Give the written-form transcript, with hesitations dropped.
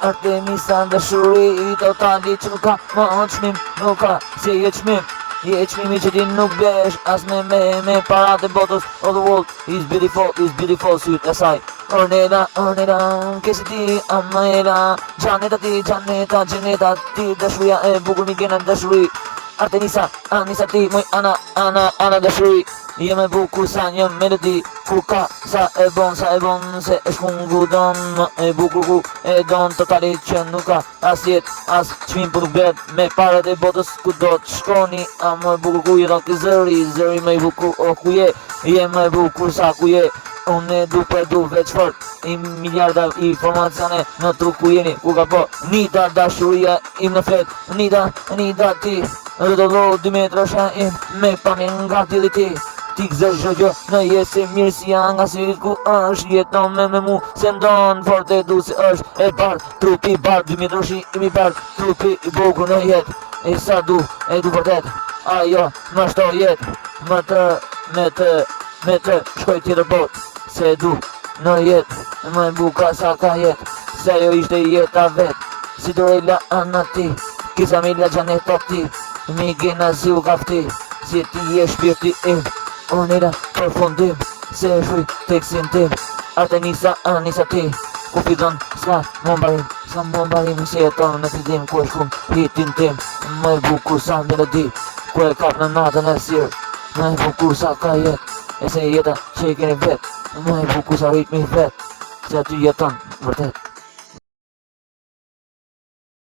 Artemisa dashuri totali që nuk ka më çmim, nuk ka si e çmim. Je çmimi që ti nuk blesh as me parat e botës. All the world is beautiful syt e saj. Ornella, kesi ti Amaela. Gjaneta ti, gjaneta ti, dashuria e bukur mi gena dashuri. Artemisa, Anisa ti, moj Ana dashuri. Jem e bukur sa një melodi. Ku ka sa e bon se e shkungu don. E bukur ku e don totali që nuk ka as jet as çmim për nuk blet. Me parat e botës ku do të shkoni. A më e bukur ku jeton ti zëri më i bukur o ku je. Jem e bukur sa ku je. Unë du veç fort i miliarda informacione në tru ku jeni, ku ka po Nida dashuria im në flet, Nida ti rëdollo 2 metra shë im me pamje nga tili ti. Ti këzër gjë në jesi mirësia nga syrit ku është jeton me mu se ndonë fort e du se është e bardh, trupi bardh 2 metra shi imi bardh, trupi i bukur në jet e sa du vërtet ajo më shto jet me të shkoj tjetër bot se du në jet më e buka sa ka jet se ajo ishte jeta vet si Dorella Ana ti kisa mila gjaneta ti mi gena si u kafti si ti je shpirti im Ornella përfundim se e shuj teksin tim Artemisa Anisa ti ku fidon s'ka bombarim se jeton në fidim ku e shkum hitin tim më e bukur sa melodi ku e kap në natën e sirë më e bukur sa ka jet e se jeta që i keni vet më e bukur sa ritmi vet se aty jeton vërtet